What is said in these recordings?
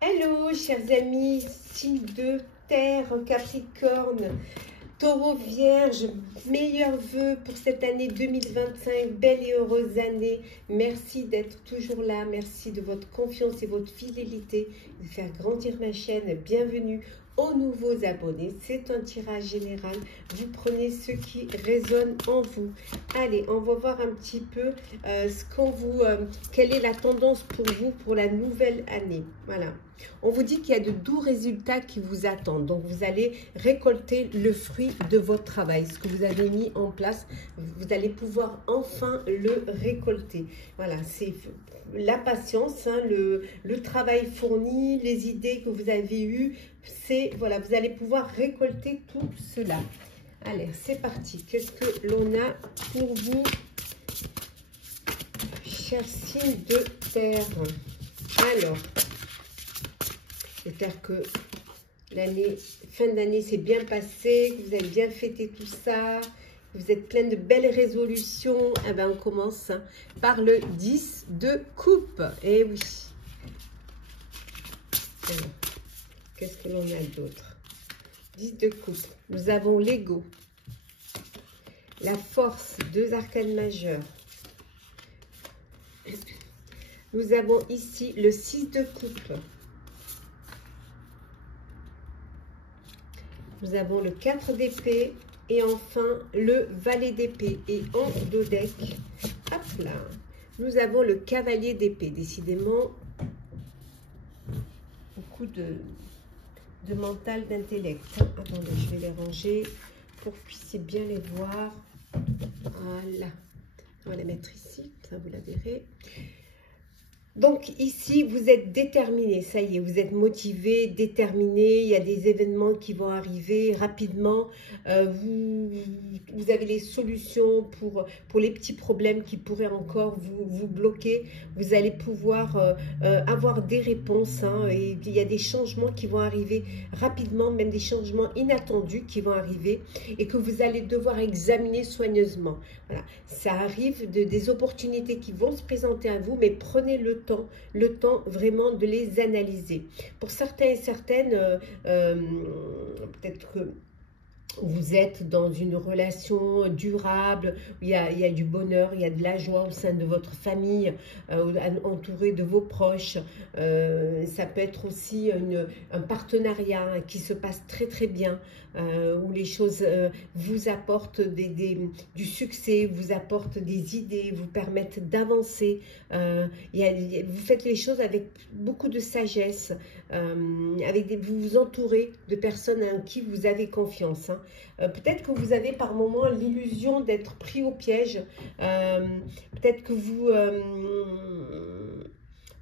Hello, chers amis, signe de terre, Capricorne, Taureau, Vierge, meilleurs vœux pour cette année 2025, belle et heureuse année. Merci d'être toujours là, merci de votre confiance et votre fidélité, de faire grandir ma chaîne. Bienvenue aux nouveaux abonnés. C'est un tirage général. Vous prenez ce qui résonne en vous. Allez, on va voir un petit peu quelle est la tendance pour vous pour la nouvelle année. Voilà. On vous dit qu'il y a de doux résultats qui vous attendent. Donc, vous allez récolter le fruit de votre travail. Ce que vous avez mis en place, vous allez pouvoir enfin le récolter. Voilà, c'est la patience, hein, le travail fourni, les idées que vous avez eues. Voilà, vous allez pouvoir récolter tout cela. Allez, c'est parti. Qu'est-ce que l'on a pour vous, chers signes de terre? Alors, j'espère que fin d'année s'est bien passée, que vous avez bien fêté tout ça, que vous êtes plein de belles résolutions. Eh ben, on commence par le 10 de coupe. Eh oui. Alors, qu'est-ce que l'on a d'autre? 10 de coupe. Nous avons l'ego, la force, 2 arcanes majeures. Nous avons ici le 6 de coupe. Nous avons le 4 d'épée et enfin le valet d'épée. Et en dos deck, hop là, nous avons le cavalier d'épée. Décidément, beaucoup de mental, d'intellect. Attendez, je vais les ranger pour que vous puissiez bien les voir. Voilà. On va les mettre ici, ça vous la verrez. Donc ici, vous êtes déterminé, ça y est, vous êtes motivé, déterminé, il y a des événements qui vont arriver rapidement, vous avez les solutions pour les petits problèmes qui pourraient encore vous bloquer, vous allez pouvoir avoir des réponses, hein, et il y a des changements qui vont arriver rapidement, même des changements inattendus qui vont arriver et que vous allez devoir examiner soigneusement. Voilà, ça arrive des opportunités qui vont se présenter à vous, mais prenez le temps vraiment de les analyser. Pour certains et certaines, peut-être que vous êtes dans une relation durable, où il y a du bonheur, il y a de la joie au sein de votre famille, entouré de vos proches. Ça peut être aussi un partenariat qui se passe très très bien, où les choses vous apportent du succès, vous apportent des idées, vous permettent d'avancer. Vous faites les choses avec beaucoup de sagesse, vous vous entourez de personnes en qui vous avez confiance, hein. Peut-être que vous avez par moment l'illusion d'être pris au piège. Peut-être que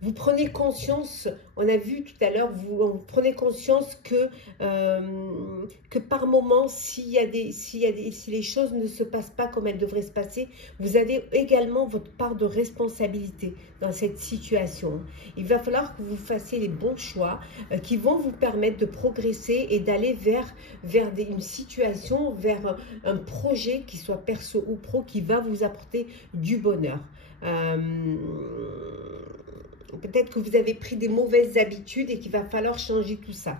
vous prenez conscience, on a vu tout à l'heure, vous prenez conscience que par moment, si les choses ne se passent pas comme elles devraient se passer, vous avez également votre part de responsabilité dans cette situation. Il va falloir que vous fassiez les bons choix qui vont vous permettre de progresser et d'aller vers une situation, vers un projet qui soit perso ou pro, qui va vous apporter du bonheur. Peut-être que vous avez pris des mauvaises habitudes et qu'il va falloir changer tout ça.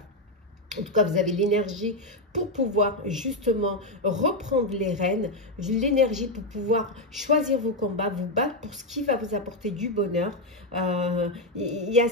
En tout cas, vous avez l'énergie pour pouvoir justement reprendre les rênes, l'énergie pour pouvoir choisir vos combats, vous battre pour ce qui va vous apporter du bonheur. Il y a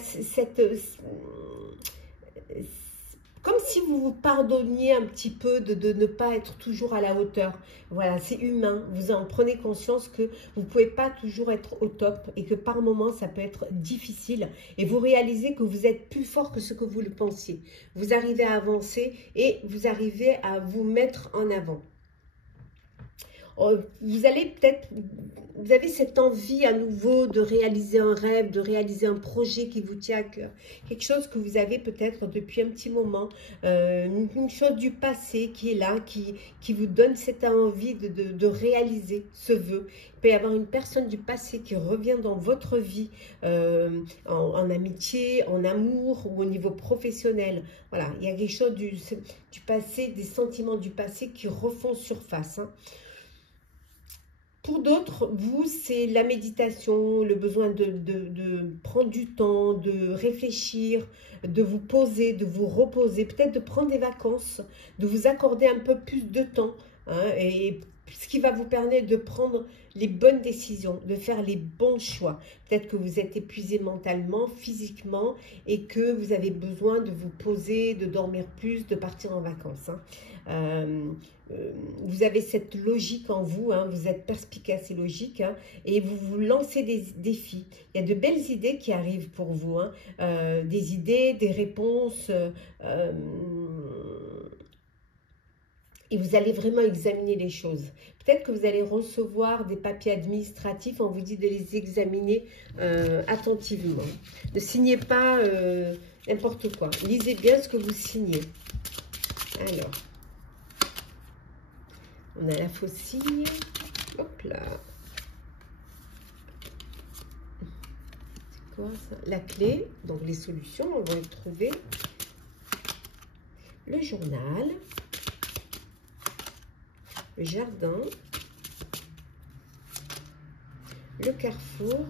comme si vous vous pardonniez un petit peu de ne pas être toujours à la hauteur. Voilà, c'est humain. Vous en prenez conscience que vous ne pouvez pas toujours être au top et que par moments, ça peut être difficile. Et vous réalisez que vous êtes plus fort que ce que vous le pensiez. Vous arrivez à avancer et vous arrivez à vous mettre en avant. Vous avez cette envie à nouveau de réaliser un rêve, de réaliser un projet qui vous tient à cœur. Quelque chose que vous avez peut-être depuis un petit moment, une chose du passé qui est là, qui vous donne cette envie de réaliser ce vœu. Il peut y avoir une personne du passé qui revient dans votre vie, en amitié, en amour ou au niveau professionnel. Voilà, il y a quelque chose du passé, des sentiments du passé qui refont surface, hein. Pour d'autres, vous, c'est la méditation, le besoin de prendre du temps, de réfléchir, de vous poser, de vous reposer, peut-être de prendre des vacances, de vous accorder un peu plus de temps, hein, et ce qui va vous permettre de prendre les bonnes décisions, de faire les bons choix. Peut-être que vous êtes épuisé mentalement, physiquement, et que vous avez besoin de vous poser, de dormir plus, de partir en vacances, hein. Vous avez cette logique en vous, hein, vous êtes perspicace et logique, hein, et vous vous lancez des défis. Il y a de belles idées qui arrivent pour vous, hein, des idées, des réponses, et vous allez vraiment examiner les choses. Peut-être que vous allez recevoir des papiers administratifs, on vous dit de les examiner attentivement. Ne signez pas n'importe quoi, lisez bien ce que vous signez. Alors, on a la faucille, hop là. C'est quoi ça? La clé, donc les solutions, on va les trouver. Le journal. Le jardin. Le carrefour.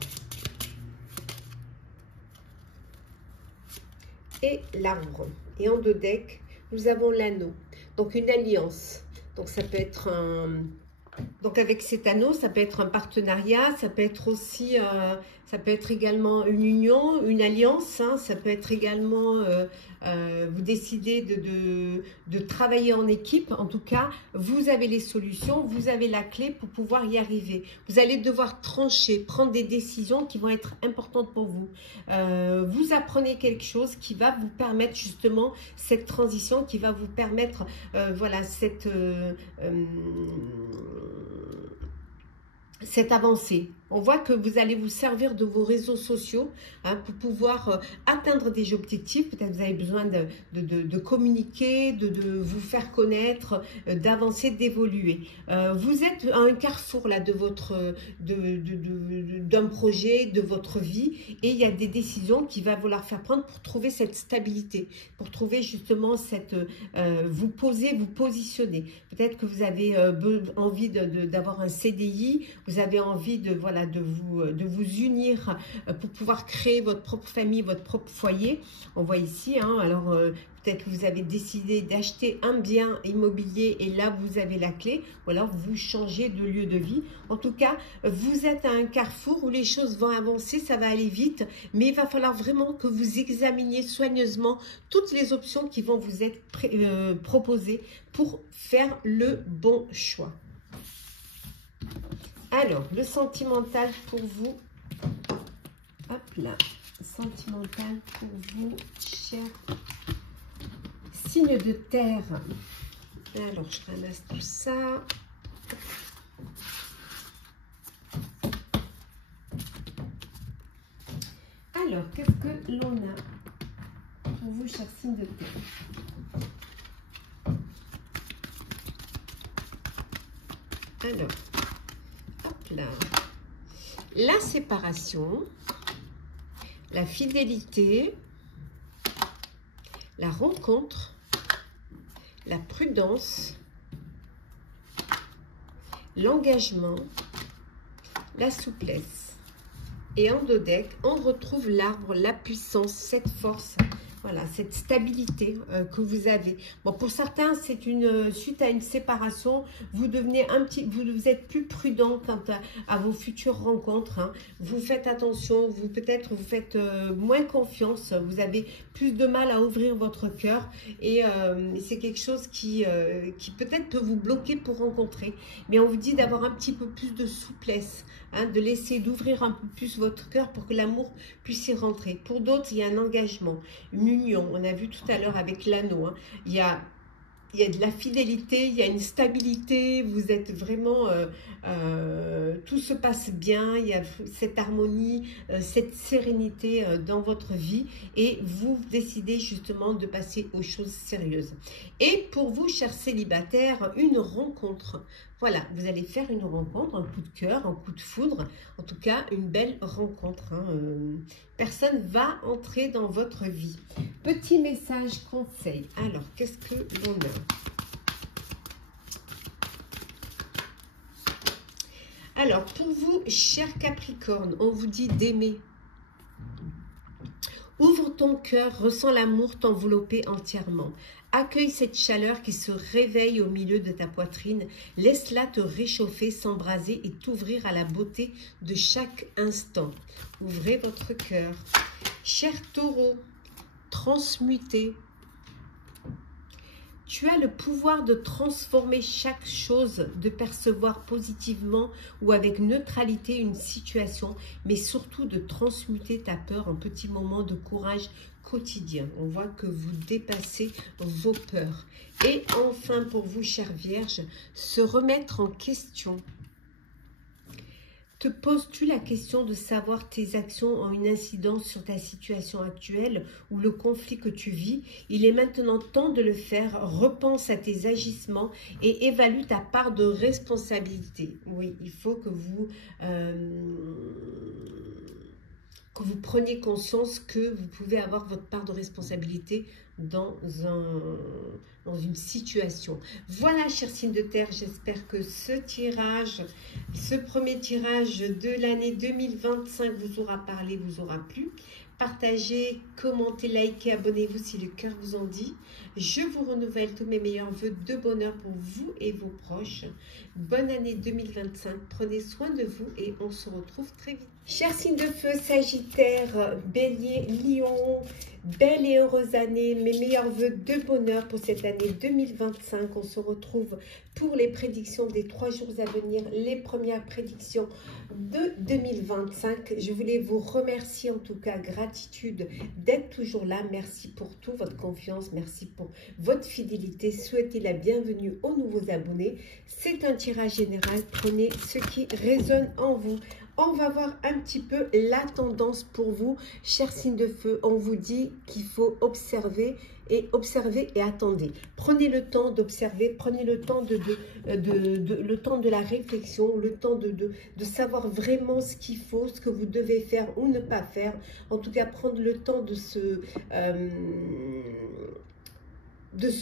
Et l'arbre. Et en 2 decks, nous avons l'anneau. Donc une alliance. Donc ça peut être un... Donc avec cet anneau, ça peut être un partenariat, ça peut être aussi, ça peut être également une union, une alliance, hein, ça peut être également, vous décidez de travailler en équipe. En tout cas, vous avez les solutions, vous avez la clé pour pouvoir y arriver. Vous allez devoir trancher, prendre des décisions qui vont être importantes pour vous. Vous apprenez quelque chose qui va vous permettre justement cette transition, qui va vous permettre, voilà, cette avancée. On voit que vous allez vous servir de vos réseaux sociaux, hein, pour pouvoir atteindre des objectifs. Peut-être vous avez besoin de communiquer, de vous faire connaître, d'avancer, d'évoluer. Vous êtes à un carrefour là d'un projet, de votre vie, et il y a des décisions qui va falloir faire prendre pour trouver cette stabilité, pour trouver justement cette vous poser, vous positionner. Peut-être que vous avez envie d'avoir un CDI, vous avez envie de vous unir pour pouvoir créer votre propre famille, votre propre foyer. On voit ici, hein, alors peut-être que vous avez décidé d'acheter un bien immobilier et là vous avez la clé, ou alors vous changez de lieu de vie. En tout cas, vous êtes à un carrefour où les choses vont avancer, ça va aller vite, mais il va falloir vraiment que vous examiniez soigneusement toutes les options qui vont vous être proposées pour faire le bon choix. Alors, le sentimental pour vous, hop là, sentimental pour vous, chers signes de terre. Alors, je ramasse tout ça. Alors, qu'est-ce que l'on a pour vous, chers signes de terre? Alors, hop là, la séparation, la fidélité, la rencontre, la prudence, l'engagement, la souplesse. Et en 2 decks, on retrouve l'arbre, la puissance, cette force, voilà, cette stabilité que vous avez. Bon, pour certains, c'est suite à une séparation, vous devenez vous êtes plus prudent quant à vos futures rencontres, hein. Vous faites attention, peut-être vous faites moins confiance, vous avez plus de mal à ouvrir votre cœur, et c'est quelque chose qui peut-être peut vous bloquer pour rencontrer. Mais on vous dit d'avoir un petit peu plus de souplesse, hein, de laisser, d'ouvrir un peu plus votre cœur pour que l'amour puisse y rentrer. Pour d'autres, il y a un engagement, une union. On a vu tout à l'heure avec l'anneau, hein. Il y a de la fidélité, il y a une stabilité, vous êtes vraiment, tout se passe bien, il y a cette harmonie, cette sérénité dans votre vie, et vous décidez justement de passer aux choses sérieuses. Et pour vous, chers célibataires, une rencontre. Voilà, vous allez faire une rencontre, un coup de cœur, un coup de foudre, en tout cas une belle rencontre, hein. Personne va entrer dans votre vie. Petit message conseil. Alors, qu'est-ce que l'on a? Alors, pour vous, cher Capricorne, on vous dit d'aimer. Ouvre ton cœur, ressens l'amour t'envelopper entièrement. Accueille cette chaleur qui se réveille au milieu de ta poitrine. Laisse-la te réchauffer, s'embraser et t'ouvrir à la beauté de chaque instant. Ouvrez votre cœur. Cher Taureau, transmutez. Tu as le pouvoir de transformer chaque chose, de percevoir positivement ou avec neutralité une situation, mais surtout de transmuter ta peur en petits moments de courage quotidien. On voit que vous dépassez vos peurs. Et enfin, pour vous, chère Vierge, se remettre en question. Te poses-tu la question de savoir tes actions ont une incidence sur ta situation actuelle ou le conflit que tu vis? Il est maintenant temps de le faire. Repense à tes agissements et évalue ta part de responsabilité. Oui, il faut que vous preniez conscience que vous pouvez avoir votre part de responsabilité dans une situation. Voilà, chers signes de terre, j'espère que ce premier tirage de l'année 2025 vous aura parlé, vous aura plu. Partagez, commentez, likez, abonnez-vous si le cœur vous en dit. Je vous renouvelle tous mes meilleurs vœux de bonheur pour vous et vos proches. Bonne année 2025, prenez soin de vous et on se retrouve très vite. Chers signes de feu, Sagittaire, Bélier, Lion, belle et heureuse année, mes meilleurs vœux de bonheur pour cette année 2025. On se retrouve pour les prédictions des 3 jours à venir, les premières prédictions de 2025. Je voulais vous remercier, en tout cas, gratitude d'être toujours là. Merci pour tout, votre confiance, merci pour votre fidélité. Souhaitez la bienvenue aux nouveaux abonnés. C'est un tirage général, prenez ce qui résonne en vous. On va voir un petit peu la tendance pour vous, chers signes de feu. On vous dit qu'il faut observer et attendez. Prenez le temps d'observer, prenez le temps le temps de la réflexion, le temps de savoir vraiment ce qu'il faut, ce que vous devez faire ou ne pas faire. En tout cas, prendre le temps de se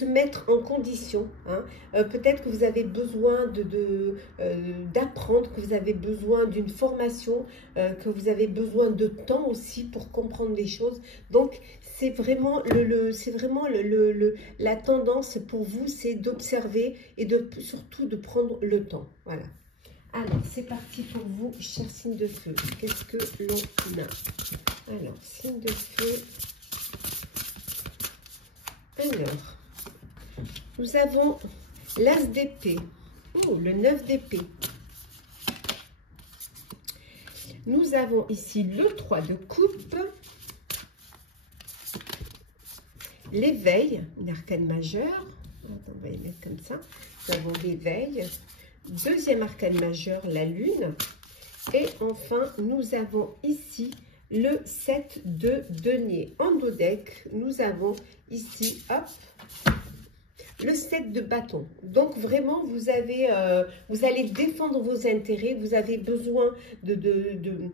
mettre en condition. Hein. Peut-être que vous avez besoin d'apprendre, que vous avez besoin d'une formation, que vous avez besoin de temps aussi pour comprendre les choses. Donc, c'est vraiment, la tendance pour vous, c'est d'observer et surtout de prendre le temps. Voilà. Alors, c'est parti pour vous, chers signes de feu. Qu'est-ce que l'on a? Alors, signes de feu. Alors, nous avons l'As d'épée, le 9 d'épée. Nous avons ici le 3 de coupe, l'éveil, une arcane majeure. On va les mettre comme ça. Nous avons l'éveil, deuxième arcane majeure, la lune. Et enfin, nous avons ici le 7 de denier. En dos deck, nous avons ici, hop, le 7 de bâton. Donc vraiment, vous allez défendre vos intérêts. Vous avez besoin de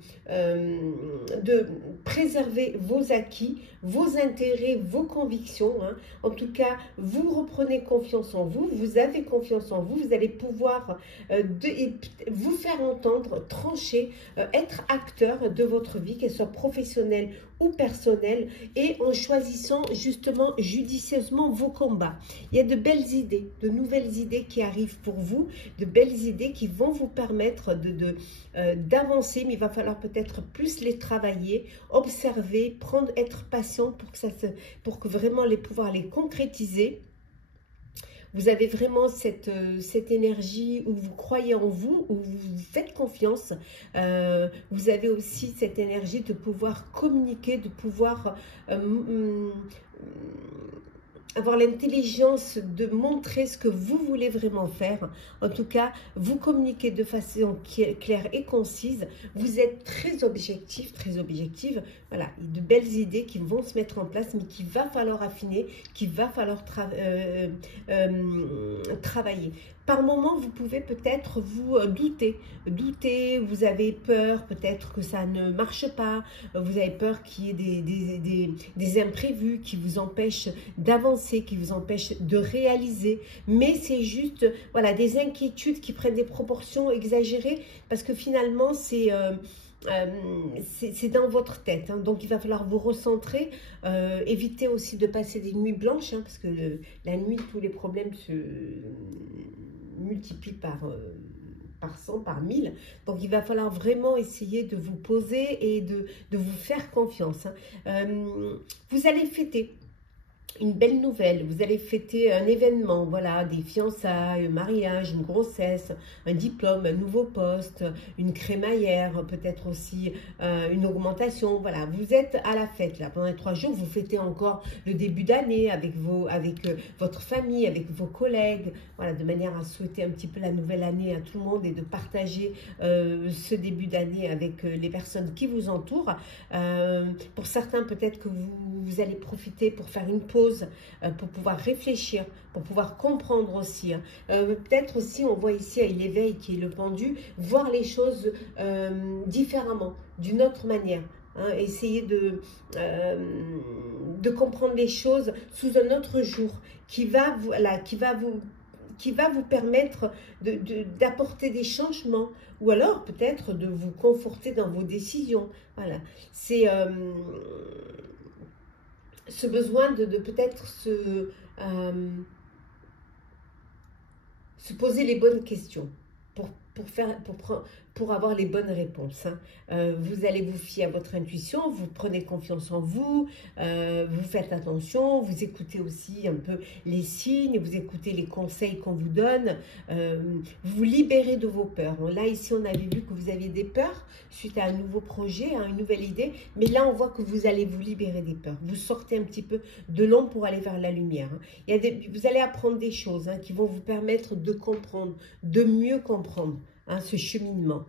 préserver vos acquis, vos intérêts, vos convictions. Hein. En tout cas, vous reprenez confiance en vous. Vous avez confiance en vous. Vous allez pouvoir vous faire entendre, trancher, être acteur de votre vie, qu'elle soit professionnelle ou personnelle, et en choisissant justement judicieusement vos combats. Il y a de belles idées, de nouvelles idées qui arrivent pour vous, de belles idées qui vont vous permettre d'avancer, mais il va falloir peut-être plus les travailler, observer, être patient pour que vraiment pouvoir les concrétiser. Vous avez vraiment cette énergie où vous croyez en vous, où vous faites confiance. Vous avez aussi cette énergie de pouvoir communiquer, de pouvoir avoir l'intelligence de montrer ce que vous voulez vraiment faire. En tout cas, vous communiquez de façon claire et concise. Vous êtes très objectif, très objective. Voilà, de belles idées qui vont se mettre en place, mais qu'il va falloir affiner, qu'il va falloir travailler. par moment, vous pouvez peut-être vous douter, vous avez peur, peut-être que ça ne marche pas, vous avez peur qu'il y ait des imprévus qui vous empêchent d'avancer, qui vous empêchent de réaliser. Mais c'est juste, voilà, des inquiétudes qui prennent des proportions exagérées parce que finalement, c'est dans votre tête, hein. Donc il va falloir vous recentrer, éviter aussi de passer des nuits blanches, hein, parce que la nuit, tous les problèmes se multiplient par 100, par 1000. Donc il va falloir vraiment essayer de vous poser et de vous faire confiance, hein. Vous allez fêter une belle nouvelle, vous allez fêter un événement, voilà, des fiançailles, un mariage, une grossesse, un diplôme, un nouveau poste, une crémaillère, peut-être aussi une augmentation, voilà, vous êtes à la fête là, pendant les 3 jours, vous fêtez encore le début d'année avec votre famille, avec vos collègues, voilà, de manière à souhaiter un petit peu la nouvelle année à tout le monde et de partager ce début d'année avec les personnes qui vous entourent. Pour certains, peut-être que vous allez profiter pour faire une pause, pour pouvoir réfléchir, pour pouvoir comprendre aussi, hein. Peut-être aussi, on voit ici avec l'éveil qui est le pendu, voir les choses différemment, d'une autre manière, hein. Essayer de comprendre les choses sous un autre jour qui va vous permettre d'apporter des changements, ou alors peut-être de vous conforter dans vos décisions. Voilà, c'est ce besoin de peut-être se poser les bonnes questions pour avoir les bonnes réponses, hein. Vous allez vous fier à votre intuition, vous prenez confiance en vous, vous faites attention, vous écoutez aussi un peu les signes, vous écoutez les conseils qu'on vous donne, vous vous libérez de vos peurs. Là, ici, on avait vu que vous aviez des peurs suite à un nouveau projet, hein, une nouvelle idée, mais là, on voit que vous allez vous libérer des peurs. Vous sortez un petit peu de l'ombre pour aller vers la lumière, hein. Vous allez apprendre des choses, hein, qui vont vous permettre de comprendre, de mieux comprendre, hein, ce cheminement.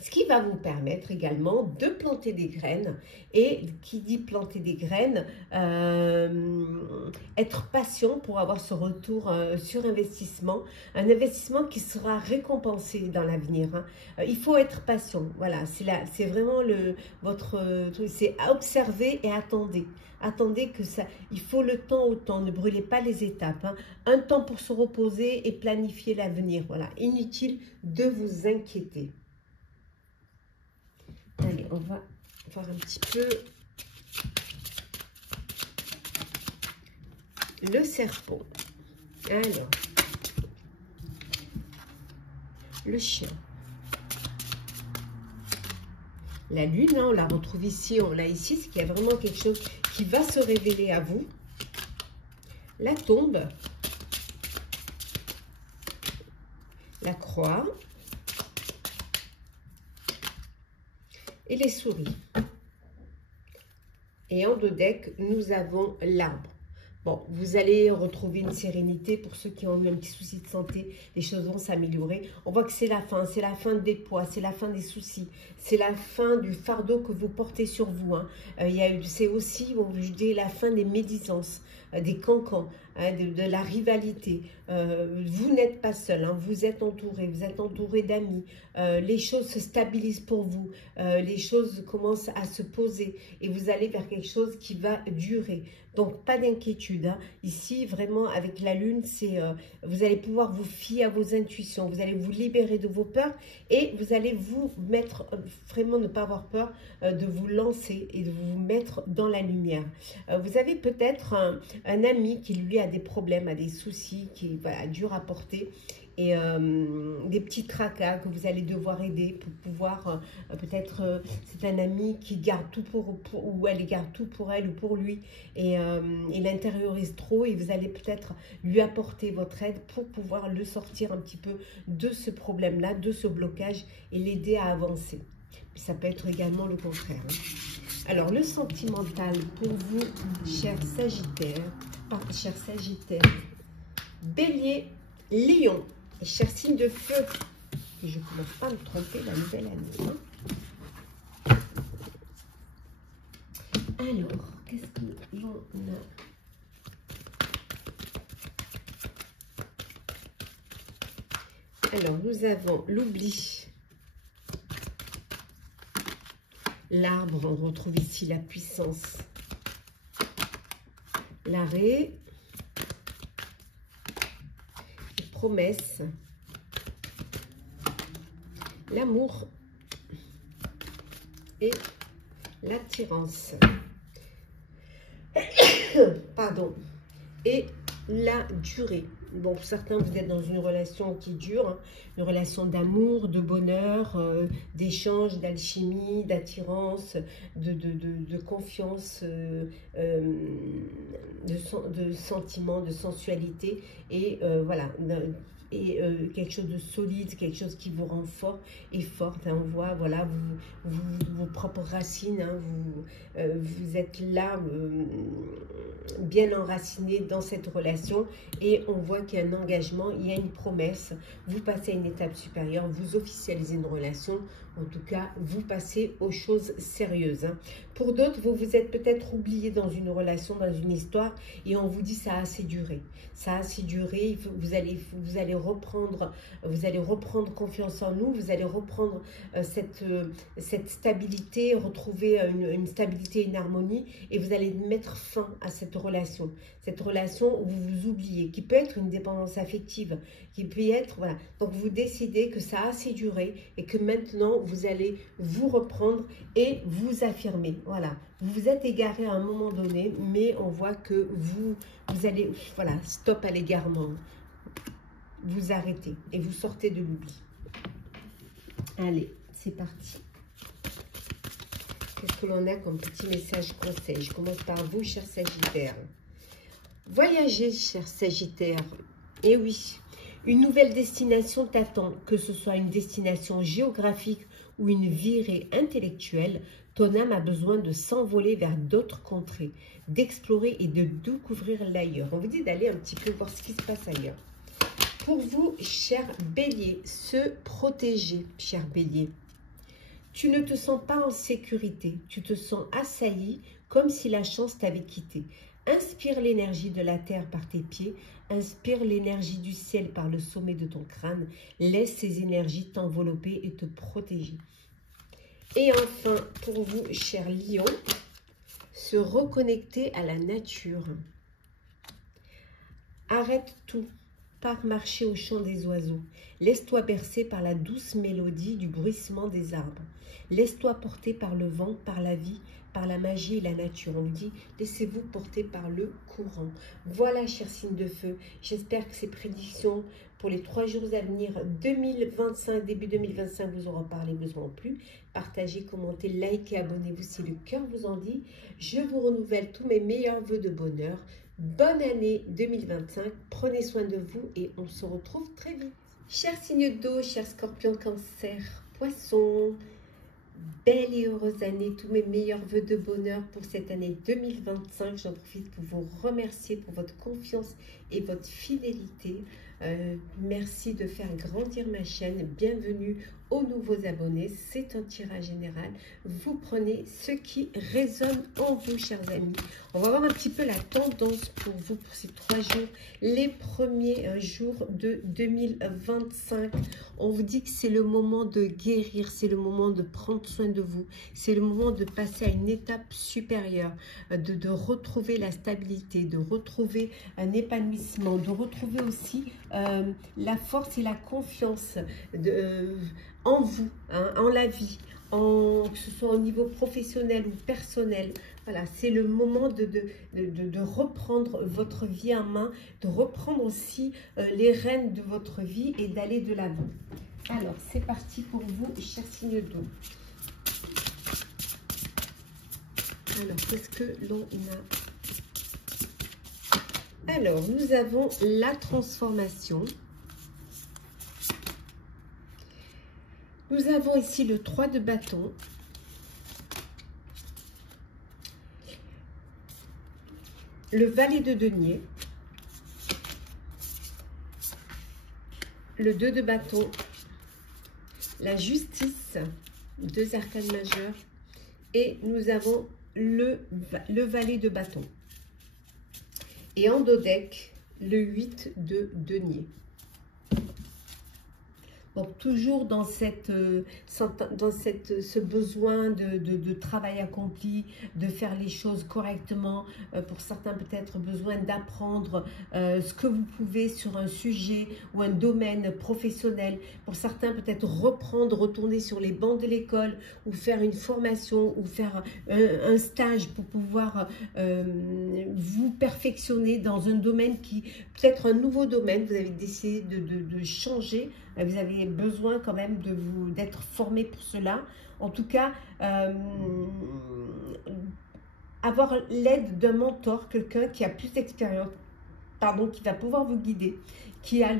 Ce qui va vous permettre également de planter des graines. Et qui dit planter des graines, être patient pour avoir ce retour sur investissement. Un investissement qui sera récompensé dans l'avenir, hein. Il faut être patient. Voilà, c'est vraiment votre truc. C'est observer et attendez. Attendez que ça, il faut le temps au temps, ne brûlez pas les étapes, hein. Un temps pour se reposer et planifier l'avenir. Voilà, inutile de vous inquiéter. Allez, on va voir un petit peu le serpent. Alors, le chien. La lune, hein, on la retrouve ici, on l'a ici, c'est qu'il y a vraiment quelque chose qui va se révéler à vous. La tombe. La croix. Et les souris. Et en 2 decks, nous avons l'arbre. Bon, vous allez retrouver une sérénité. Pour ceux qui ont eu un petit souci de santé, les choses vont s'améliorer. On voit que c'est la fin des poids, c'est la fin des soucis, c'est la fin du fardeau que vous portez sur vous, hein. C'est aussi, bon, je dis, la fin des médisances, des cancans, hein, de la rivalité. Vous n'êtes pas seul, hein, vous êtes entouré d'amis. Les choses se stabilisent pour vous, les choses commencent à se poser et vous allez vers quelque chose qui va durer. Donc, pas d'inquiétude, hein. Ici, vraiment, avec la lune, vous allez pouvoir vous fier à vos intuitions, vous allez vous libérer de vos peurs et vous allez vous mettre, vraiment ne pas avoir peur de vous lancer et de vous mettre dans la lumière. Vous avez peut-être un ami qui, lui, a des problèmes, a des soucis, qui a dur à porter. Et des petits tracas que vous allez devoir aider pour pouvoir, peut-être c'est un ami qui garde tout ou elle garde tout pour elle ou pour lui et il intériorise trop et vous allez peut-être lui apporter votre aide pour pouvoir le sortir un petit peu de ce problème-là, de ce blocage et l'aider à avancer. Ça peut être également le contraire, hein. Alors, le sentimental pour vous, chers Sagittaires, Bélier, Lion. Et chers signes de feu, et je ne commence pas à me tromper la nouvelle année, hein. Alors, qu'est-ce que l'on a? Alors, nous avons l'oubli. L'arbre, on retrouve ici la puissance. L'arrêt. Les promesses. L'amour. Et l'attirance. Pardon. Et la durée. Bon, pour certains, vous êtes dans une relation qui dure, hein, une relation d'amour, de bonheur, d'échange, d'alchimie, d'attirance, de confiance, de sentiment, de sensualité, et voilà, et quelque chose de solide, quelque chose qui vous rend fort et forte. Hein, on voit, voilà, vos propres racines, hein, vous êtes là, bien enraciné dans cette relation, et on voit qu'il y a un engagement, il y a une promesse, vous passez à une étape supérieure, vous officialisez une relation, en tout cas, vous passez aux choses sérieuses. Hein. Pour d'autres, vous vous êtes peut-être oublié dans une relation, dans une histoire, et on vous dit ça a assez duré. Ça a assez duré, vous allez reprendre confiance en nous, vous allez reprendre cette stabilité, retrouver une stabilité, une harmonie, et vous allez mettre fin à cette relation où vous vous oubliez, qui peut être une dépendance affective, qui peut être, voilà. Donc vous décidez que ça a assez duré et que maintenant vous allez vous reprendre et vous affirmer. Voilà, vous vous êtes égaré à un moment donné, mais on voit que vous allez, voilà, stop à l'égarement. Vous arrêtez et vous sortez de l'oubli. Allez, c'est parti. Qu'est-ce que l'on a comme petit message conseil? Je commence par vous, cher Sagittaire. Voyagez, cher Sagittaire. Eh oui, une nouvelle destination t'attend, que ce soit une destination géographique ou une virée intellectuelle. Ton âme a besoin de s'envoler vers d'autres contrées, d'explorer et de découvrir l'ailleurs. On vous dit d'aller un petit peu voir ce qui se passe ailleurs. Pour vous, cher Bélier, se protéger, cher Bélier. Tu ne te sens pas en sécurité, tu te sens assailli comme si la chance t'avait quitté. Inspire l'énergie de la terre par tes pieds, inspire l'énergie du ciel par le sommet de ton crâne. Laisse ces énergies t'envelopper et te protéger. Et enfin, pour vous, cher Lion, se reconnecter à la nature. Arrête tout. Pars marcher au chant des oiseaux. Laisse-toi bercer par la douce mélodie du bruissement des arbres. Laisse-toi porter par le vent, par la vie, par la magie et la nature. On vous dit, laissez-vous porter par le courant. Voilà, chers signes de feu. J'espère que ces prédictions pour les 3 jours à venir, 2025, début 2025, vous auront parlé, vous auront plu. Partagez, commentez, likez, abonnez-vous si le cœur vous en dit. Je vous renouvelle tous mes meilleurs vœux de bonheur. Bonne année 2025, prenez soin de vous et on se retrouve très vite. Chers signes d'eau, chers scorpions, cancer, poissons, belle et heureuse année, tous mes meilleurs vœux de bonheur pour cette année 2025. J'en profite pour vous remercier pour votre confiance et votre fidélité. Merci de faire grandir ma chaîne. Bienvenue aux nouveaux abonnés. C'est un tirage général. Vous prenez ce qui résonne en vous, chers amis. On va voir un petit peu la tendance pour vous pour ces 3 jours. Les premiers jours de 2025. On vous dit que c'est le moment de guérir. C'est le moment de prendre soin de vous. C'est le moment de passer à une étape supérieure. De retrouver la stabilité. De retrouver un épanouissement. De retrouver aussi la force et la confiance en vous, hein, en la vie, que ce soit au niveau professionnel ou personnel. Voilà, c'est le moment de reprendre votre vie en main, de reprendre aussi les rênes de votre vie et d'aller de l'avant. Alors, c'est parti pour vous, chers signes d'eau. Alors, qu'est-ce que l'on a? Alors, nous avons la transformation. Nous avons ici le 3 de bâton. Le valet de denier. Le 2 de bâton. La justice. 2 arcanes majeures. Et nous avons le valet de bâton. Et en dos deck, le 8 de denier. Donc, toujours dans ce besoin de travail accompli, de faire les choses correctement. Pour certains, peut-être besoin d'apprendre ce que vous pouvez sur un sujet ou un domaine professionnel. Pour certains, peut-être retourner sur les bancs de l'école ou faire une formation ou faire un stage pour pouvoir vous perfectionner dans un domaine qui, peut-être un nouveau domaine, vous avez décidé de changer. Vous avez besoin quand même d'être formé pour cela. En tout cas, avoir l'aide d'un mentor, quelqu'un qui a plus d'expérience, pardon, qui va pouvoir vous guider, qui a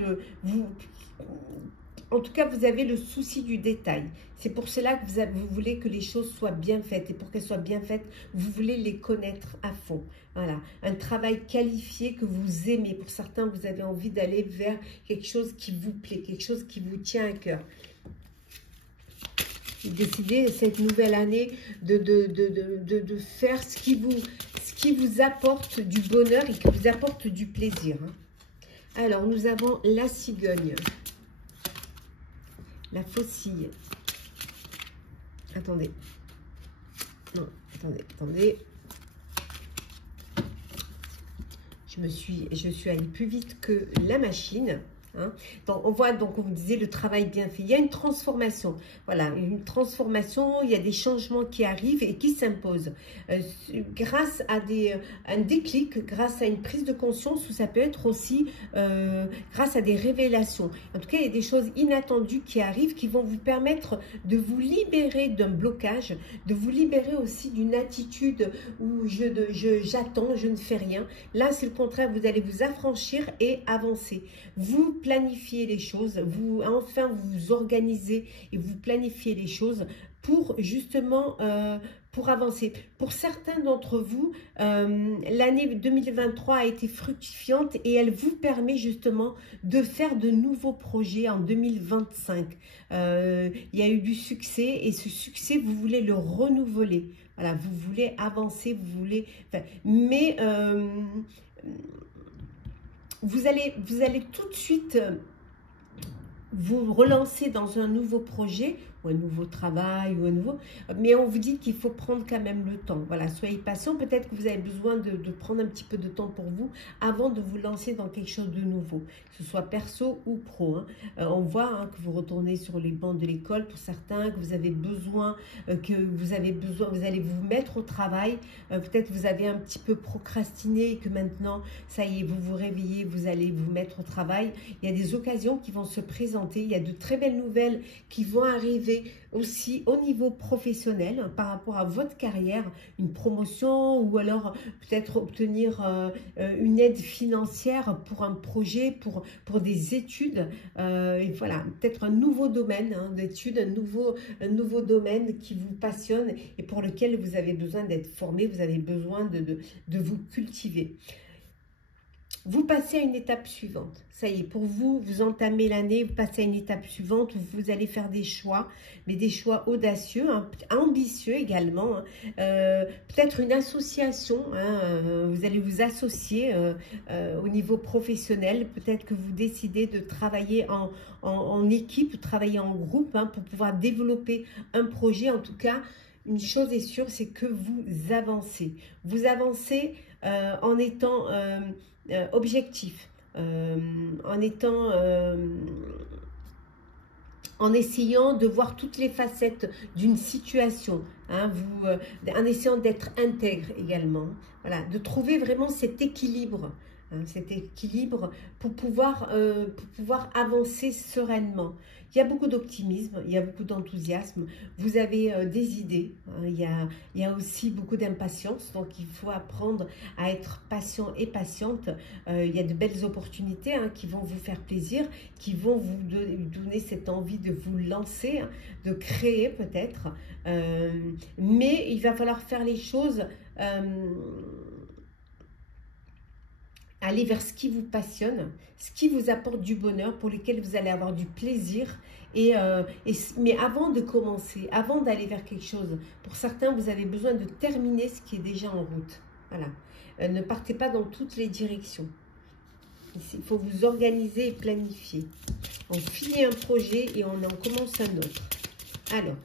en tout cas, vous avez le souci du détail. C'est pour cela que vous voulez que les choses soient bien faites. Et pour qu'elles soient bien faites, vous voulez les connaître à fond. Voilà, un travail qualifié que vous aimez. Pour certains, vous avez envie d'aller vers quelque chose qui vous plaît, quelque chose qui vous tient à cœur. Décidez cette nouvelle année de faire ce qui vous apporte du bonheur et qui vous apporte du plaisir. Alors, nous avons la cigogne. La faucille. Attendez. Non, attendez. Je suis allée plus vite que la machine. Hein. Donc, on voit, donc, on vous disait le travail bien fait. Il y a une transformation. Voilà, une transformation. Il y a des changements qui arrivent et qui s'imposent. Grâce à un déclic, grâce à une prise de conscience, ou ça peut être aussi grâce à des révélations. En tout cas, il y a des choses inattendues qui arrivent qui vont vous permettre de vous libérer d'un blocage, de vous libérer aussi d'une attitude où j'attends, je ne fais rien. Là, c'est le contraire. Vous allez vous affranchir et avancer. Vous planifiez les choses, vous organisez et vous planifiez les choses pour justement pour avancer. Pour certains d'entre vous, l'année 2023 a été fructifiante et elle vous permet justement de faire de nouveaux projets en 2025. Il y a eu du succès et ce succès, vous voulez le renouveler. Voilà, vous voulez avancer, vous voulez... Enfin, mais... vous allez tout de suite vous relancer dans un nouveau projet ou un nouveau travail ou un nouveau... Mais on vous dit qu'il faut prendre quand même le temps. Voilà, soyez patient. Peut-être que vous avez besoin de prendre un petit peu de temps pour vous avant de vous lancer dans quelque chose de nouveau, que ce soit perso ou pro. Hein. On voit que vous retournez sur les bancs de l'école pour certains, que vous avez besoin, vous allez vous mettre au travail. Peut-être que vous avez un petit peu procrastiné et que maintenant, ça y est, vous vous réveillez, vous allez vous mettre au travail. Il y a des occasions qui vont se présenter. Il y a de très belles nouvelles qui vont arriver aussi au niveau professionnel par rapport à votre carrière, une promotion ou alors peut-être obtenir une aide financière pour un projet, pour des études. Et voilà, peut-être un nouveau domaine d'études, un nouveau domaine qui vous passionne et pour lequel vous avez besoin d'être formé, vous avez besoin de vous cultiver. Vous passez à une étape suivante. Ça y est, pour vous, vous entamez l'année, vous passez à une étape suivante où vous allez faire des choix, mais des choix audacieux, ambitieux également. Peut-être une association, vous allez vous associer au niveau professionnel. Peut-être que vous décidez de travailler en équipe, travailler en groupe pour pouvoir développer un projet. En tout cas, une chose est sûre, c'est que vous avancez. Vous avancez en étant... objectif, en essayant de voir toutes les facettes d'une situation, en essayant d'être intègre également, voilà, de trouver vraiment cet équilibre pour pouvoir avancer sereinement. Il y a beaucoup d'optimisme, il y a beaucoup d'enthousiasme, vous avez des idées, il y a aussi beaucoup d'impatience, donc il faut apprendre à être patient et patiente. Il y a de belles opportunités qui vont vous faire plaisir, qui vont vous donner cette envie de vous lancer, de créer peut-être, mais il va falloir faire les choses... Allez vers ce qui vous passionne, ce qui vous apporte du bonheur, pour lequel vous allez avoir du plaisir. Mais avant de commencer, avant d'aller vers quelque chose, pour certains, vous avez besoin de terminer ce qui est déjà en route. Voilà. Ne partez pas dans toutes les directions. Il faut vous organiser et planifier. On finit un projet et on en commence un autre. Alors,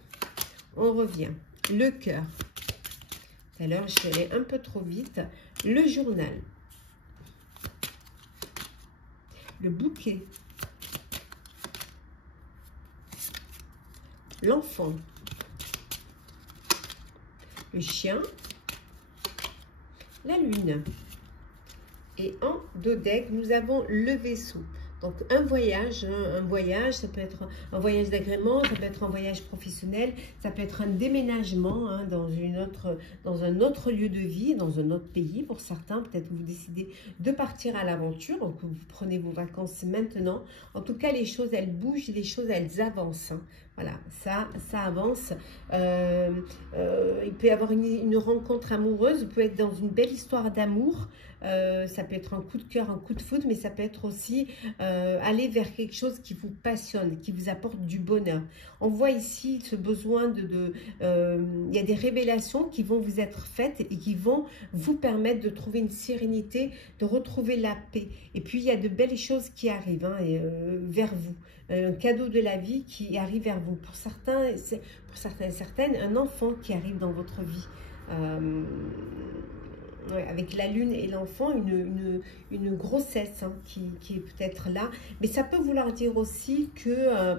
on revient. Le cœur. Tout à l'heure, je suis allée un peu trop vite. Le journal. Le bouquet. L'enfant. Le chien. La lune. Et en dos deck, nous avons le vaisseau. Donc, un voyage, ça peut être un voyage d'agrément, ça peut être un voyage professionnel, ça peut être un déménagement dans un autre lieu de vie, dans un autre pays pour certains. Peut-être que vous décidez de partir à l'aventure, donc vous prenez vos vacances maintenant. En tout cas, les choses, elles bougent, les choses, elles avancent. Hein. Voilà, ça avance. Il peut y avoir une rencontre amoureuse, vous pouvez être dans une belle histoire d'amour. Ça peut être un coup de cœur, un coup de foudre, mais ça peut être aussi aller vers quelque chose qui vous passionne, qui vous apporte du bonheur. On voit ici ce besoin il y a des révélations qui vont vous être faites et qui vont vous permettre de trouver une sérénité, de retrouver la paix. Et puis, il y a de belles choses qui arrivent vers vous. Un cadeau de la vie qui arrive vers vous. Pour certains et certaines, un enfant qui arrive dans votre vie. Avec la lune et l'enfant, une grossesse qui est peut-être là. Mais ça peut vouloir dire aussi que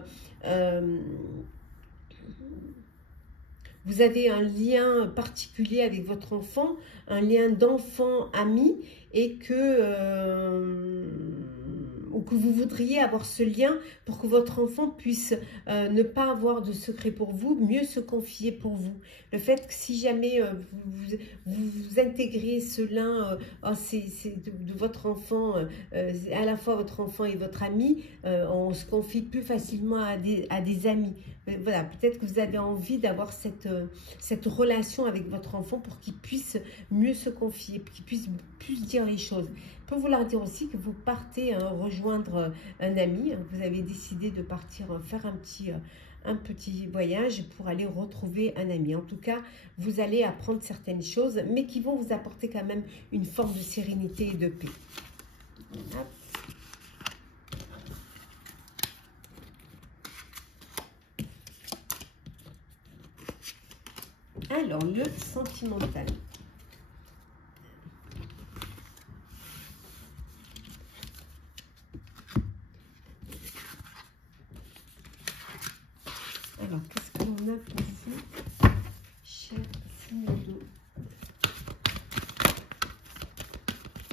vous avez un lien particulier avec votre enfant, un lien d'enfant-ami, et ou que vous voudriez avoir ce lien pour que votre enfant puisse ne pas avoir de secret pour vous, mieux se confier pour vous. Le fait que si jamais vous intégrez ce lien de votre enfant, à la fois votre enfant et votre ami, on se confie plus facilement à des amis. Voilà, peut-être que vous avez envie d'avoir cette relation avec votre enfant pour qu'il puisse mieux se confier, qu'il puisse plus dire les choses. Peut vouloir dire aussi que vous partez rejoindre un ami, vous avez décidé de partir faire un petit voyage pour aller retrouver un ami. En tout cas, vous allez apprendre certaines choses, mais qui vont vous apporter quand même une forme de sérénité et de paix. Hop. Alors, le sentimental. Alors, qu'est-ce qu'on a ici, cher Simodo?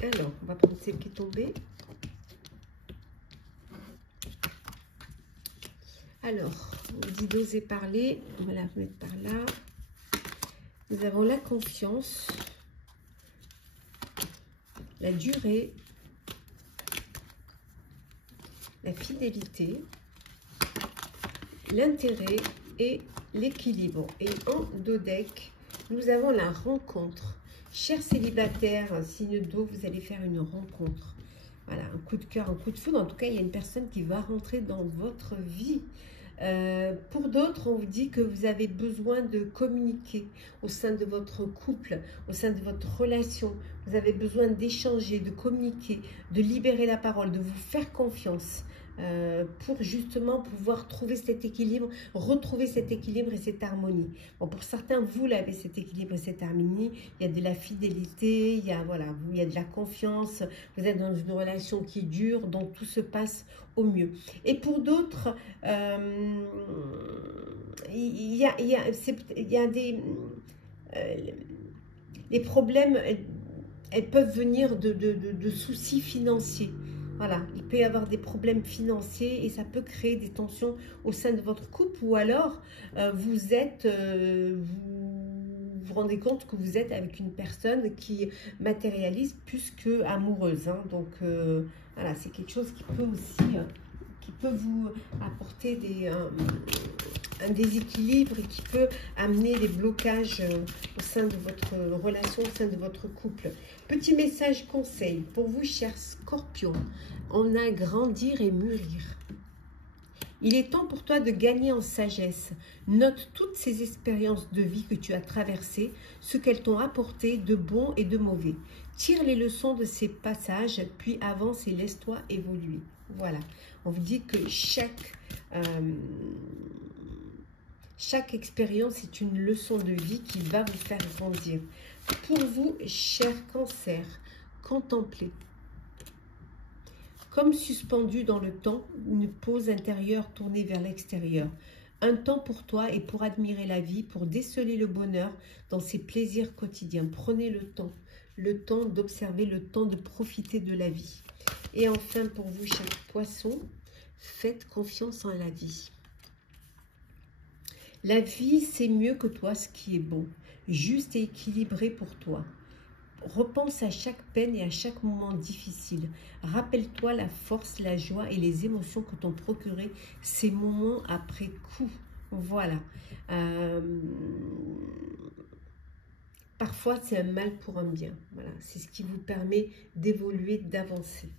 Alors, on va prendre celle qui est tombée. Alors, on dit d'oser parler. On va la mettre par là. Nous avons la confiance, la durée, la fidélité, l'intérêt et l'équilibre. Et en dos deck, nous avons la rencontre. Chers célibataires, signe d'eau, vous allez faire une rencontre. Voilà, un coup de cœur, un coup de foudre. En tout cas, il y a une personne qui va rentrer dans votre vie. Pour d'autres, on vous dit que vous avez besoin de communiquer au sein de votre couple, au sein de votre relation. Vous avez besoin d'échanger, de communiquer, de libérer la parole, de vous faire confiance pour justement pouvoir trouver cet équilibre, retrouver cet équilibre et cette harmonie. Bon, pour certains, vous l'avez, cet équilibre et cette harmonie. Il y a de la fidélité, il y a de la confiance. Vous êtes dans une relation qui dure, donc tout se passe au mieux. Et pour d'autres, il y a des... les problèmes, elles peuvent venir de soucis financiers. Voilà, il peut y avoir des problèmes financiers et ça peut créer des tensions au sein de votre couple, ou alors vous vous rendez compte que vous êtes avec une personne qui matérialise plus que amoureuse. Hein. Donc voilà, c'est quelque chose qui peut aussi vous apporter un déséquilibre et qui peut amener des blocages au sein de votre relation, au sein de votre couple. Petit message conseil pour vous, chers scorpions. On a grandir et mûrir. Il est temps pour toi de gagner en sagesse. Note toutes ces expériences de vie que tu as traversées, ce qu'elles t'ont apporté de bon et de mauvais. Tire les leçons de ces passages, puis avance et laisse-toi évoluer. Voilà. On vous dit que chaque expérience est une leçon de vie qui va vous faire grandir. Pour vous, cher Cancer, contemplez. Comme suspendu dans le temps, une pause intérieure tournée vers l'extérieur. Un temps pour toi et pour admirer la vie, pour déceler le bonheur dans ses plaisirs quotidiens. Prenez le temps d'observer, le temps de profiter de la vie. Et enfin, pour vous, cher Poisson, faites confiance en la vie. La vie, c'est mieux que toi ce qui est bon, juste et équilibré pour toi. Repense à chaque peine et à chaque moment difficile. Rappelle-toi la force, la joie et les émotions que t'ont procuré ces moments après coup. Voilà. Parfois, c'est un mal pour un bien. Voilà. C'est ce qui vous permet d'évoluer, d'avancer.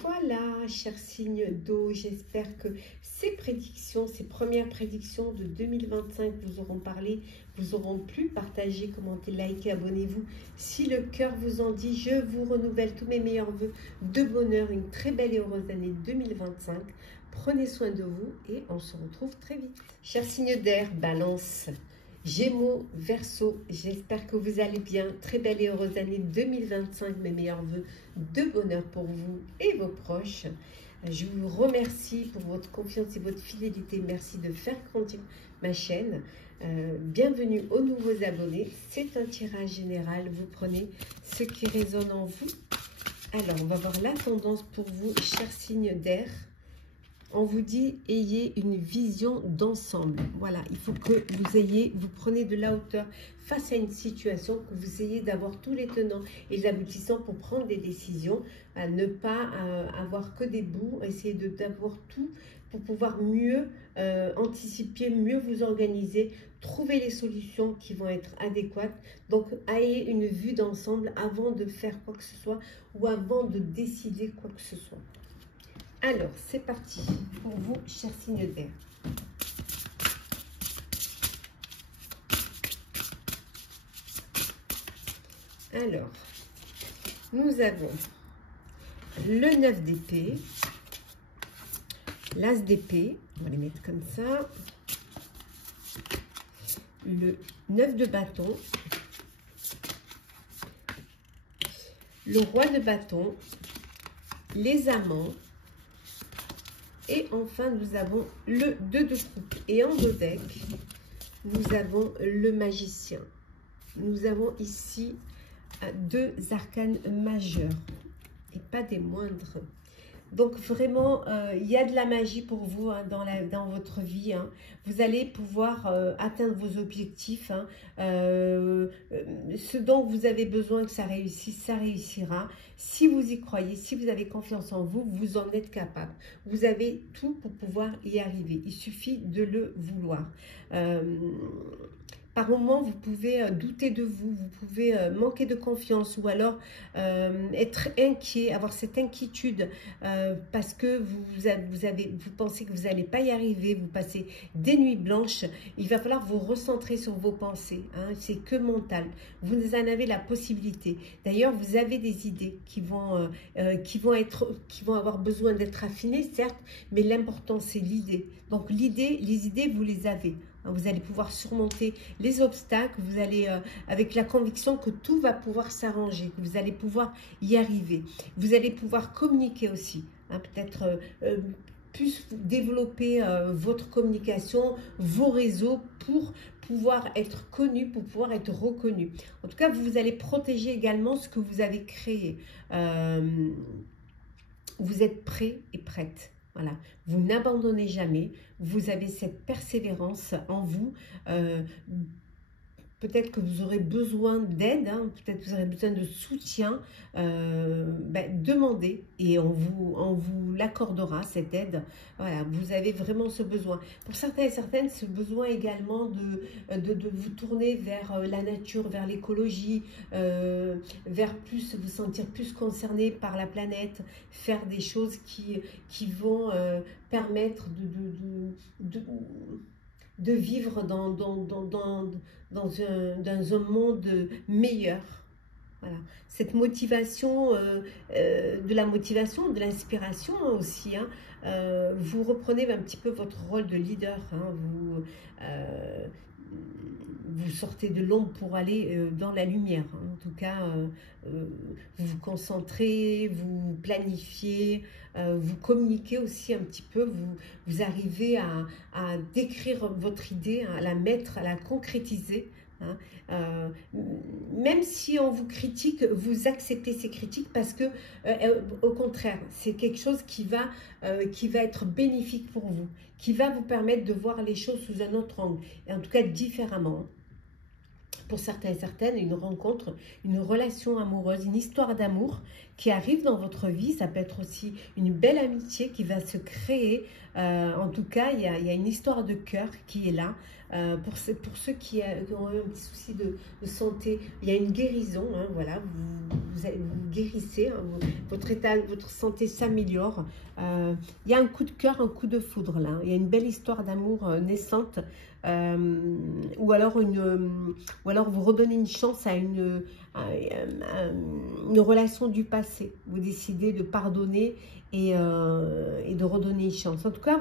Voilà, chers signes d'eau, j'espère que ces prédictions, ces premières prédictions de 2025 vous auront parlé, vous auront plu. Partagez, commentez, likez, abonnez-vous. Si le cœur vous en dit, je vous renouvelle tous mes meilleurs vœux de bonheur, une très belle et heureuse année 2025. Prenez soin de vous et on se retrouve très vite. Chers signes d'air, Balance, Gémeaux, Verseau, j'espère que vous allez bien. Très belle et heureuse année 2025, mes meilleurs vœux de bonheur pour vous et vos proches. Je vous remercie pour votre confiance et votre fidélité. Merci de faire grandir ma chaîne. Bienvenue aux nouveaux abonnés. C'est un tirage général. Vous prenez ce qui résonne en vous. Alors, on va voir la tendance pour vous, chers signes d'air. On vous dit, ayez une vision d'ensemble. Voilà, il faut que vous preniez de la hauteur face à une situation, que vous ayez d'avoir tous les tenants et les aboutissants pour prendre des décisions, à ne pas avoir que des bouts, essayer d'avoir tout pour pouvoir mieux anticiper, mieux vous organiser, trouver les solutions qui vont être adéquates. Donc, ayez une vue d'ensemble avant de faire quoi que ce soit ou avant de décider quoi que ce soit. Alors, c'est parti pour vous, chers signes d'air. Alors, nous avons le 9 d'épée, l'as d'épée, on va les mettre comme ça, le 9 de bâton, le roi de bâton, les amants, et enfin, nous avons le 2 de coupe. Et en dos deck, nous avons le magicien. Nous avons ici 2 arcanes majeurs et pas des moindres. Donc vraiment, il y a de la magie pour vous hein, dans votre vie. Hein. Vous allez pouvoir atteindre vos objectifs. Hein. Ce dont vous avez besoin que ça réussisse, ça réussira. Si vous y croyez, si vous avez confiance en vous, vous en êtes capable. Vous avez tout pour pouvoir y arriver. Il suffit de le vouloir. Par moments, vous pouvez douter de vous, vous pouvez manquer de confiance ou alors être inquiet, avoir cette inquiétude parce que vous pensez que vous n'allez pas y arriver, vous passez des nuits blanches. Il va falloir vous recentrer sur vos pensées, hein, c'est que mental. Vous en avez la possibilité. D'ailleurs, vous avez des idées qui vont avoir besoin d'être affinées, certes, mais l'important, c'est l'idée. Donc, les idées, vous les avez. Vous allez pouvoir surmonter les obstacles, vous allez avec la conviction que tout va pouvoir s'arranger, que vous allez pouvoir y arriver. Vous allez pouvoir communiquer aussi, hein, peut-être plus développer votre communication, vos réseaux pour pouvoir être connu, pour pouvoir être reconnu. En tout cas, vous allez protéger également ce que vous avez créé. Vous êtes prêt et prête. Voilà, vous n'abandonnez jamais, vous avez cette persévérance en vous. peut-être que vous aurez besoin d'aide, hein, peut-être que vous aurez besoin de soutien, demandez et on vous l'accordera, cette aide. Voilà, vous avez vraiment ce besoin. Pour certains et certaines, ce besoin également de vous tourner vers la nature, vers l'écologie, vers plus, vous sentir plus concerné par la planète, faire des choses qui vont permettre de vivre dans un monde meilleur. Voilà. Cette motivation, de l'inspiration aussi, hein, vous reprenez un petit peu votre rôle de leader, hein, vous sortez de l'ombre pour aller dans la lumière, hein. En tout cas, vous vous concentrez, vous planifiez, vous communiquez aussi un petit peu, vous arrivez à décrire votre idée, à la mettre, à la concrétiser, hein. Même si on vous critique, vous acceptez ces critiques parce que, au contraire, c'est quelque chose qui va être bénéfique pour vous, qui va vous permettre de voir les choses sous un autre angle, et en tout cas différemment. Pour certains et certaines, une rencontre, une relation amoureuse, une histoire d'amour qui arrive dans votre vie. Ça peut être aussi une belle amitié qui va se créer. En tout cas, il y a une histoire de cœur qui est là. Pour ceux qui ont eu un petit souci de santé, il y a une guérison. Hein, voilà, vous guérissez, hein, votre santé s'améliore. Il y a un coup de cœur, un coup de foudre là. Il y a une belle histoire d'amour naissante. Ou alors vous redonnez une chance à une relation du passé. Vous décidez de pardonner et de redonner une chance. En tout cas,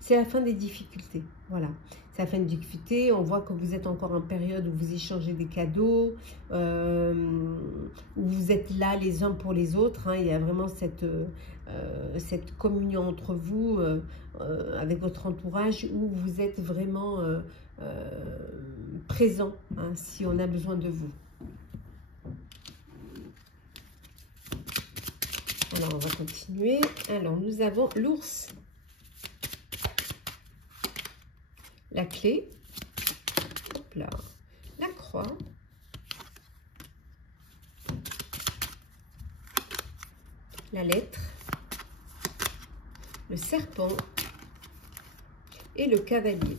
c'est la fin des difficultés. Voilà, c'est la fin des difficultés. On voit que vous êtes encore en période où vous échangez des cadeaux, où vous êtes là les uns pour les autres, hein. Il y a vraiment cette communion entre vous, avec votre entourage, où vous êtes vraiment présent, hein, si on a besoin de vous. Alors, on va continuer. Alors, nous avons l'ours, la clé, hop là, la croix, la lettre, le serpent et le cavalier.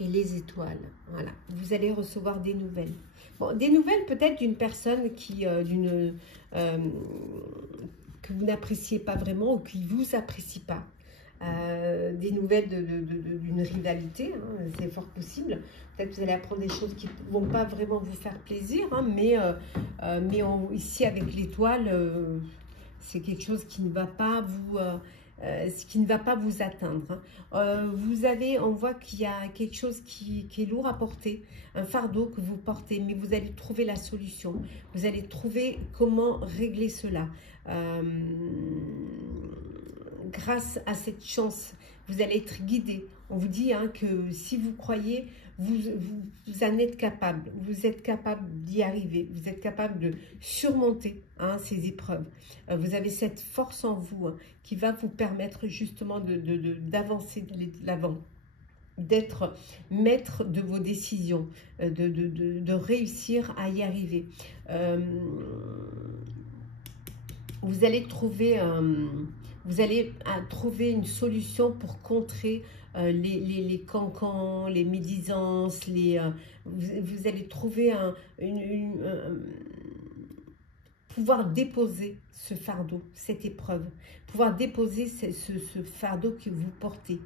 Et les étoiles, voilà. Vous allez recevoir des nouvelles. Bon, des nouvelles peut-être d'une personne que vous n'appréciez pas vraiment ou qui ne vous apprécie pas. Des nouvelles d'une rivalité, hein, c'est fort possible. Peut-être que vous allez apprendre des choses qui ne vont pas vraiment vous faire plaisir, hein, mais ici avec l'étoile, c'est quelque chose qui ne va pas vous... atteindre, hein. On voit qu'il y a quelque chose qui est lourd à porter, un fardeau que vous portez, mais vous allez trouver la solution. Vous allez trouver comment régler cela. Grâce à cette chance, vous allez être guidé. On vous dit, hein, que si vous croyez, vous en êtes capable. Vous êtes capable d'y arriver. Vous êtes capable de surmonter, hein, ces épreuves. Vous avez cette force en vous, hein, qui va vous permettre justement d'avancer, d'aller de l'avant, d'être maître de vos décisions, de réussir à y arriver. Vous allez trouver une solution pour contrer les cancans, les médisances, vous allez trouver pouvoir déposer ce fardeau, cette épreuve, pouvoir déposer ce fardeau que vous portez.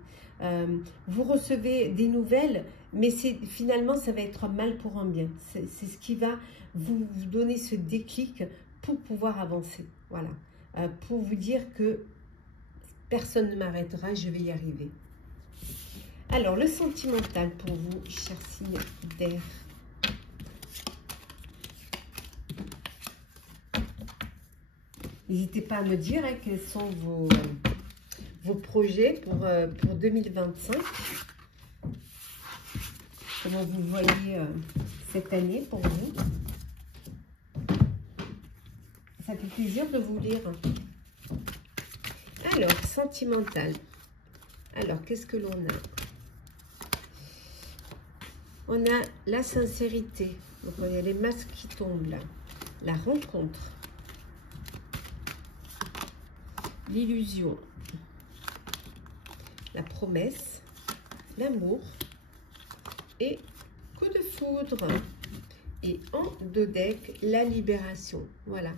Vous recevez des nouvelles, mais finalement, ça va être mal pour un bien. C'est ce qui va vous donner ce déclic pour pouvoir avancer. Voilà, pour vous dire que personne ne m'arrêtera, je vais y arriver. Alors, le sentimental pour vous, chers signes d'air. N'hésitez pas à me dire, hein, quels sont vos projets pour 2025. Comment vous voyez cette année pour vous. Ça fait plaisir de vous lire. Alors, sentimental. Alors, qu'est-ce que l'on a? On a la sincérité. Donc, il y a les masques qui tombent là. La rencontre. L'illusion. La promesse. L'amour. Et coup de foudre. Et en dos deck, la libération. Voilà.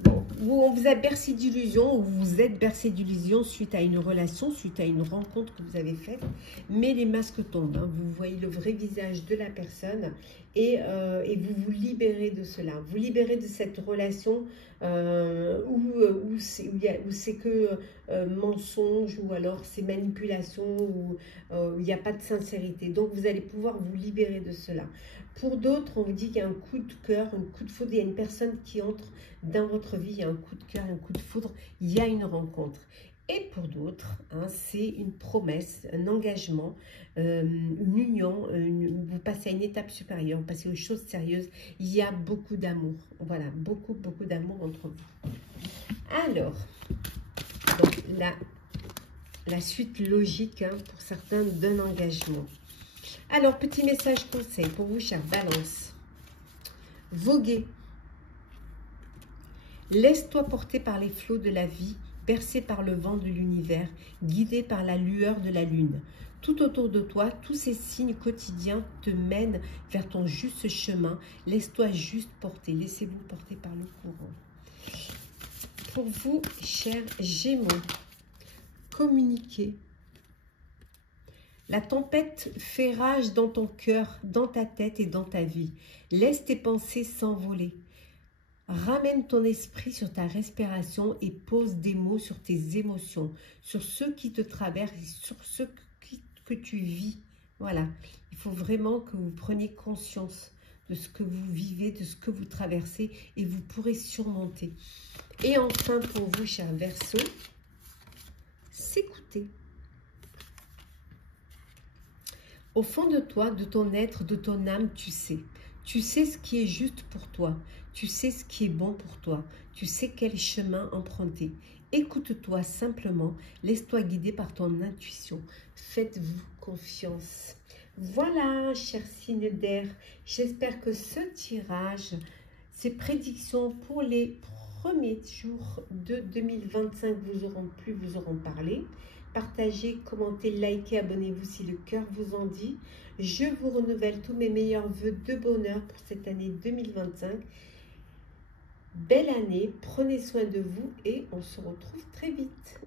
Bon, on vous a bercé d'illusions, ou vous êtes bercé d'illusions suite à une relation, suite à une rencontre que vous avez faite. Mais les masques tombent. Hein. Vous voyez le vrai visage de la personne et vous vous libérez de cela. Vous libérez de cette relation où c'est que mensonge, ou alors c'est manipulation, ou il n'y a pas de sincérité. Donc vous allez pouvoir vous libérer de cela. Pour d'autres, on vous dit qu'il y a un coup de cœur, un coup de foudre, il y a une personne qui entre dans votre vie, il y a un coup de cœur, un coup de foudre, il y a une rencontre. Et pour d'autres, hein, c'est une promesse, un engagement, une union, vous passez à une étape supérieure, vous passez aux choses sérieuses. Il y a beaucoup d'amour, voilà, beaucoup d'amour entre vous. Alors, donc, la suite logique, hein, pour certains, d'un engagement. Alors, petit message conseil pour vous, chère Balance. Voguer. Laisse-toi porter par les flots de la vie, bercé par le vent de l'univers, guidé par la lueur de la lune. Tout autour de toi, tous ces signes quotidiens te mènent vers ton juste chemin. Laisse-toi juste porter, laissez-vous porter par le courant. Pour vous, chers Gémeaux, communiquez. La tempête fait rage dans ton cœur, dans ta tête et dans ta vie. Laisse tes pensées s'envoler. Ramène ton esprit sur ta respiration et pose des mots sur tes émotions, sur ceux qui te traversent et sur ceux que tu vis. Voilà, il faut vraiment que vous preniez conscience de ce que vous vivez, de ce que vous traversez, et vous pourrez surmonter. Et enfin, pour vous, chers Verseaux, s'écouter. Au fond de toi, de ton être, de ton âme, tu sais. Tu sais ce qui est juste pour toi. Tu sais ce qui est bon pour toi. Tu sais quel chemin emprunter. Écoute-toi simplement. Laisse-toi guider par ton intuition. Faites-vous confiance. Voilà, chers signes d'air. J'espère que ce tirage, ces prédictions pour les premiers jours de 2025 vous auront plu, vous auront parlé. Partagez, commentez, likez, abonnez-vous si le cœur vous en dit. Je vous renouvelle tous mes meilleurs vœux de bonheur pour cette année 2025. Belle année, prenez soin de vous et on se retrouve très vite.